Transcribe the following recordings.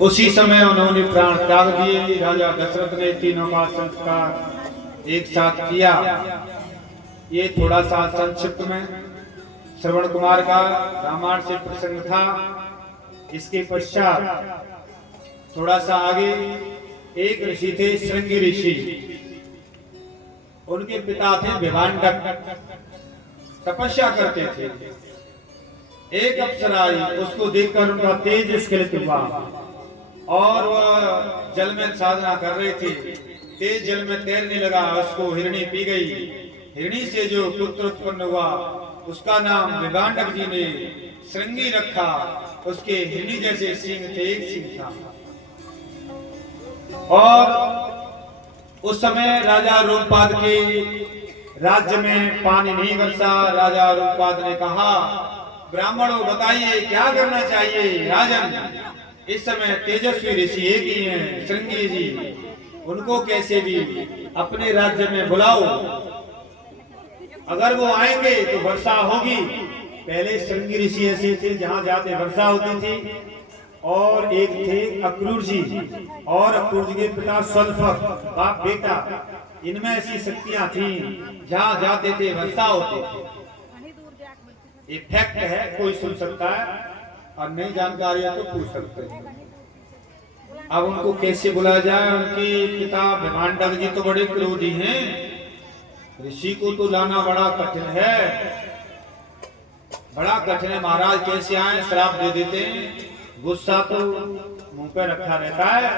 उसी समय उन्होंने प्राण त्याग दिए। राजा दशरथ ने तीनों का संस्कार एक साथ किया। ये थोड़ा सा संक्षिप्त में श्रवण कुमार का रामायण से प्रसंग था। इसके पश्चात थोड़ा सा आगे एक ऋषि थे, श्रृंगी ऋषि। उनके पिता थे विभांडक, तपस्या करते थे। एक अप्सरा आई, उसको देखकर उनका तेज स्खलित हुआ और वह जल में साधना कर रहे थे। तेज जल में तैरने लगा, उसको हिरणी पी गई। हिरणी से जो पुत्र उत्पन्न हुआ उसका नाम विभांडक जी ने श्रृंगी रखा। उसके हिरणी जैसे सींग थे, एक सींग था। और उस समय राजा रूपपाद के राज्य में पानी नहीं बरसा। राजा रूपपाद ने कहा, ब्राह्मणों बताइए क्या करना चाहिए। राजन, इस समय तेजस्वी ऋषि एक ही हैं, श्रृंगी जी। उनको कैसे भी अपने राज्य में बुलाओ, अगर वो आएंगे तो वर्षा होगी। पहले श्रृंगी ऋषि ऐसे थे जहां जाते वर्षा होती थी। और एक थे अक्रूर जी, और अक्रूर जी के पिता स्वल्फक, बाप बेटा। इनमें ऐसी शक्तियां थी, जहां जाते थे वर्षा होती थी। ये फैक्ट है, कोई सुन सकता है और नई जानकारी है तो पूछ सकते हैं। अब उनको कैसे बुलाया जाए। उनके पिता विभांडक जी तो बड़े क्रोधी हैं, ऋषि को तो लाना बड़ा कठिन है, बड़ा कठिन है। महाराज कैसे आए, श्राप दे देते हैं, गुस्सा तो मुंह पे रखा रहता है।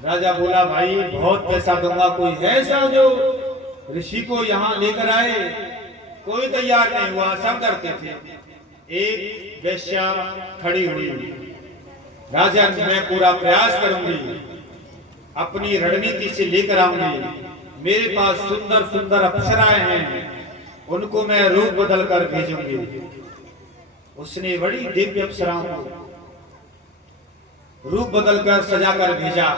राजा बोला, भाई बहुत पैसा दूंगा, कोई है ऐसा जो ऋषि को यहाँ लेकर आए। कोई तैयार नहीं हुआ, सब डरते थे। एक वेश्या खड़ी हुई, राजन मैं पूरा प्रयास करूंगी, अपनी रणनीति से लेकर आऊंगी। मेरे पास सुंदर सुंदर अप्सराएं हैं, उनको मैं रूप बदल कर भेजूंगी। उसने बड़ी दिव्य अप्सराओं को रूप बदल कर सजा कर भेजा।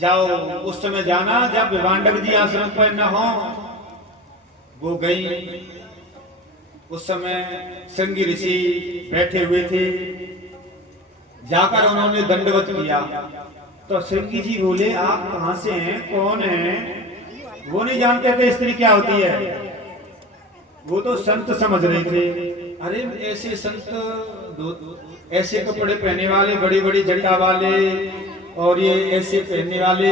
जाओ, उस समय जाना जब विभांडक जी आश्रम पर न हो। वो गई। उस समय श्रृंगी ऋषि बैठे हुए थे। जाकर उन्होंने दंडवत किया तो श्रृंगी जी बोले, आप कहां से हैं, कौन हैं। वो नहीं जानते थे स्त्री क्या होती है, वो तो संत समझ रहे थे। अरे ऐसे संत, ऐसे कपड़े पहने वाले, बड़ी बड़ी जटा वाले, और ये ऐसे पहनने वाले,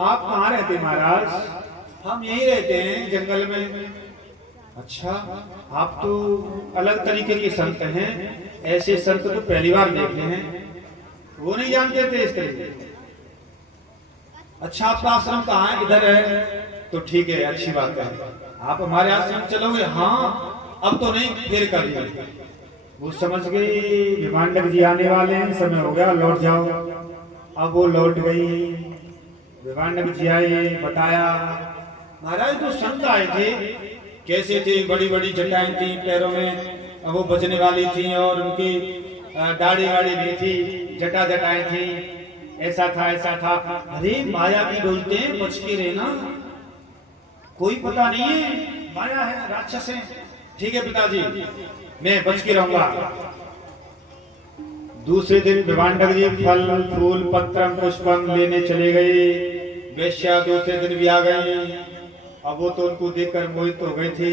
आप कहाँ रहते महाराज। हम यहीं रहते हैं जंगल में। अच्छा, आप तो अलग तरीके के संत हैं, ऐसे संत तो पहली बार देखे हैं। वो नहीं जानते थे इस तरीके। अच्छा, आपका आश्रम कहाँ है, इधर है, तो ठीक है, अच्छी बात है, आप हमारे आश्रम चलोगे। हाँ, अब तो नहीं, फिर कभी। वो समझ गई विभांडक जी आने वाले हैं, समय हो गया, लौट जाओ। अब वो लौट गई। विभांडक जी आए, बताया, महाराज तो संत आए थे, कैसे थे, बड़ी बड़ी जटाएं थी पैरों में, वो बजने वाली थी, और उनकी दाढ़ी वाड़ी नहीं थी, जटा जटाएं थी, ऐसा था ऐसा था। अरे माया भी बोलते हैं, बच के रहना, कोई पता नहीं है, माया है, राक्षस है। ठीक है पिताजी, मैं बच के रहूंगा। दूसरे दिन विभांडक जी फल फूल पत्रम पुष्पम लेने चले गए। वेश्या दूसरे दिन भी आ गई। अब वो तो उनको देखकर मोहित हो गए थे।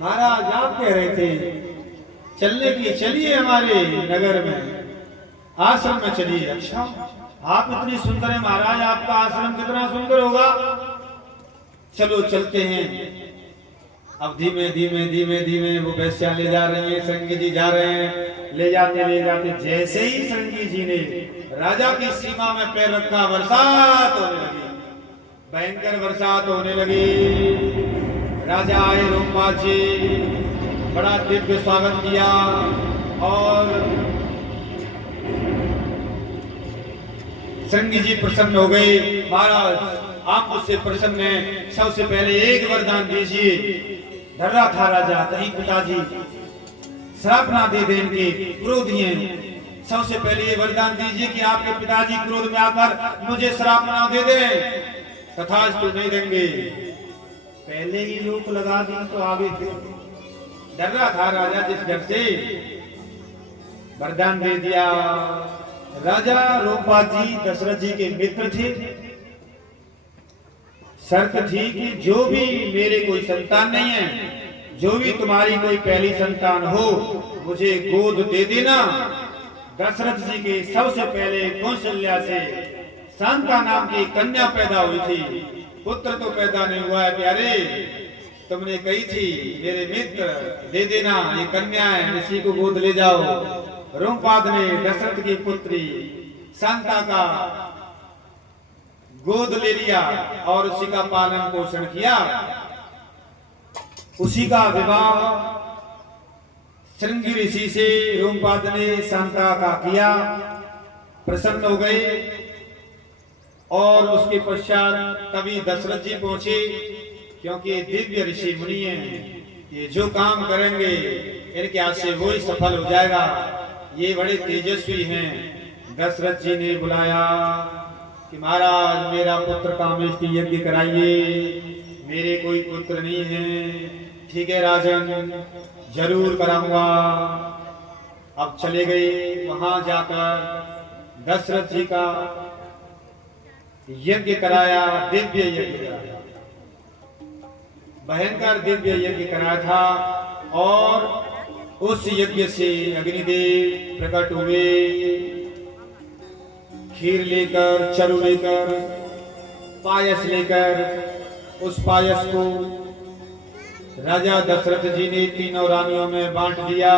महाराज आप कह रहे थे चलने की, चलिए हमारे नगर में, आश्रम में चलिए। अच्छा, आप इतनी सुंदर है महाराज, आपका आश्रम कितना सुंदर होगा, चलो चलते हैं। अब धीमे धीमे धीमे धीमे वो वेश्या ले जा रही है, श्रृंगी जी जा रहे हैं। ले जाते जैसे ही श्रृंगी जी ने राजा की सीमा में पैर रखा, बरसात होने लगी, भयंकर बरसात होने लगी। राजा आए, रूपपाद जी, बड़ा दिव्य स्वागत किया। और श्रृंगी जी प्रसन्न हो गए। महाराज आप मुझसे प्रसन्न हैं, सबसे पहले एक वरदान दीजिए। डर रहा था राजा, कहीं पिताजी श्राप ना दे दे, इनके क्रोधी हैं। सबसे पहले ये वरदान दीजिए कि आपके पिताजी क्रोध में आकर मुझे श्राप ना दे दे। तथास्तु, नहीं देंगे। पहले ही रोक लगा दी तो आगे फिर डर रहा था राजा जिस डर से वरदान दे दिया। राजा रोमपाद जी दशरथ जी के मित्र थे। शर्त थी कि जो भी मेरे कोई संतान नहीं है, जो भी तुम्हारी कोई पहली संतान हो मुझे गोद दे देना। दशरथ जी के सबसे पहले कौशल्या से शांता नाम की कन्या पैदा हुई थी। पुत्र तो पैदा नहीं हुआ है प्यारे, तुमने कही थी मेरे मित्र दे देना, ये कन्या है, इसी को गोद ले जाओ। रोमपाद ने दशरथ की पुत्री शांता का गोद ले लिया और उसी का पालन पोषण किया। उसी का विवाह श्रृंगी ऋषि से रोमपाद ने शांता का किया। प्रसन्न हो गए और उसके पश्चात कभी दशरथ जी पहुंचे, क्योंकि ये दिव्य ऋषि मुनि हैं, ये जो काम करेंगे इनके हाथ से वही सफल हो जाएगा, ये बड़े तेजस्वी हैं। दशरथ जी ने बुलाया कि महाराज मेरा पुत्र कामेष्टि यज्ञ कराइए, मेरे कोई पुत्र नहीं है। ठीक है राजन, जरूर कराऊंगा। अब चले गए, वहां जाकर दशरथ जी का यज्ञ कराया, दिव्य यज्ञ कराया, भयंकर दिव्य यज्ञ कराया था। और उस यज्ञ से अग्निदेव प्रकट हुए, खीर लेकर, चरु लेकर, पायस लेकर। उस पायस को राजा दशरथ जी ने तीनों रानियों में बांट दिया।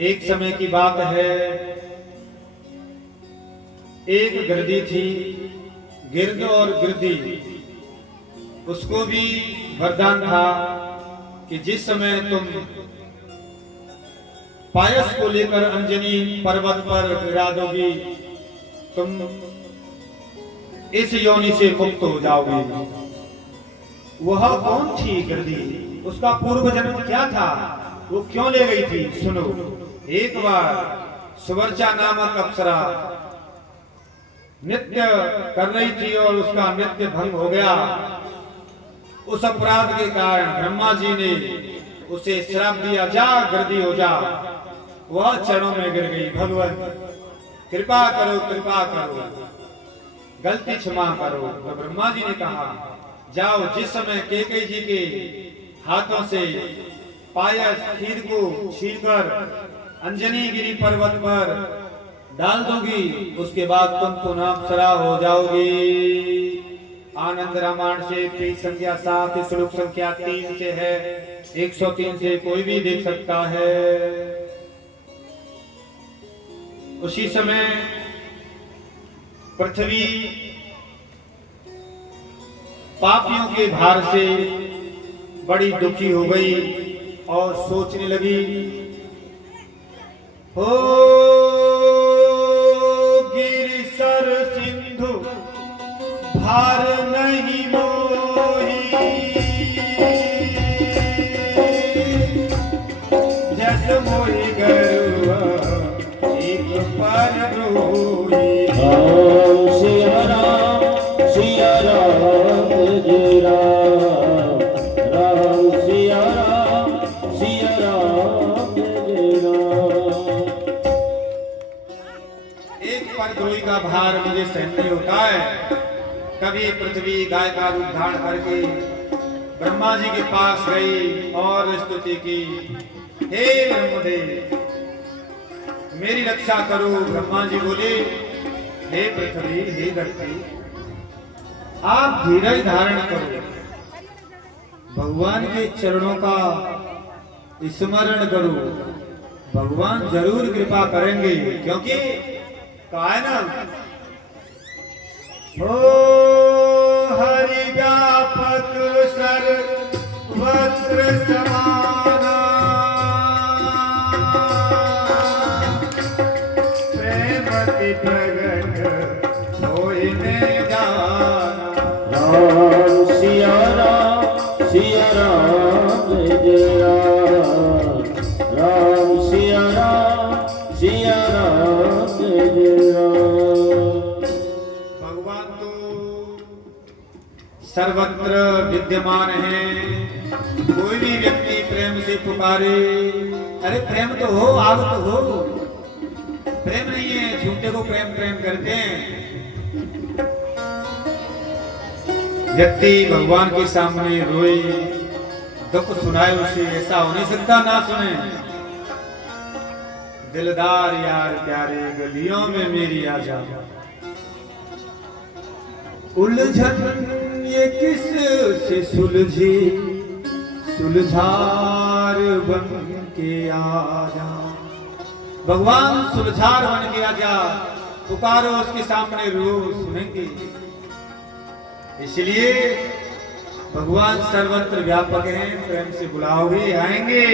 एक समय की बात है, एक गिरधी थी, गिरध और गिरधी, उसको भी वरदान था कि जिस समय तुम पायस को लेकर अंजनी पर्वत पर विराजोगी, तुम इस योनि से मुक्त हो जाओगे। वह कौन थी गिरधी, उसका पूर्व जन्म क्या था, वो क्यों ले गई थी? सुनो। एक बार सुवर्चा नामक अप्सरा नृत्य कर रही थी और उसका नृत्य भंग हो गया। उस अपराध के कारण ब्रह्मा जी ने उसे श्राप दिया, जा गिरधी हो जा। वह चरणों में गिर गई, भगवान कृपा करो, कृपा करो, गलती क्षमा करो। तो ब्रह्मा जी ने कहा जाओ, जिस समय कैकेयी जी के हाथों से पायस खीर को छीनकर अंजनी गिरी पर्वत पर डाल दोगी, उसके बाद तुम पुनः अप्सरा हो जाओगी। आनंद रामायण से पेज संख्या 7, श्लोक संख्या 3 से है, 103 से कोई भी देख सकता है। उसी समय पृथ्वी पापियों के भार से बड़ी दुखी हो गई और सोचने लगी, हो गिरिसर सिंधु भार नहीं मोही, जस मोहि गरुआ एक पर रोई। सिया राम सिया राम जय राम, राम सिया राम जय राम। एक परद्रोही का भार मुझे सहन नहीं होता है। कभी पृथ्वी गाय का रूप धारण करके ब्रह्मा जी के पास गई और स्तुति की, हे ब्रह्मदेव मेरी रक्षा करो। ब्रह्मा जी बोले, हे पृथ्वी, हे धरती, आप धीरज धारण करो, भगवान के चरणों का स्मरण करो, भगवान जरूर कृपा करेंगे। क्योंकि कहा है ना, ओ हरि व्यापक सर्वत्र समाना, प्रेमति प्रगट होइने जाना। राम सिया राम जय राम, राम सिया राम जय राम। भगवान तो सर्वत्र विद्यमान है, कोई भी व्यक्ति प्रेम से पुकारे, अरे प्रेम तो हो, आग तो हो, प्रेम नहीं है, झूठे को प्रेम प्रेम करते हैं। व्यक्ति भगवान के सामने रोए, दुख सुनाए उसे, ऐसा हो नहीं सकता ना सुने। दिलदार यार प्यारे गलियों में मेरी आजा, उलझन ये किस से सुलझी, सुलझार बन के आजा। भगवान सुलझार बन के आजा, पुकारो उसके सामने रो, सुनेंगे। इसलिए भगवान सर्वत्र व्यापक हैं, प्रेम से बुलाओगे आएंगे।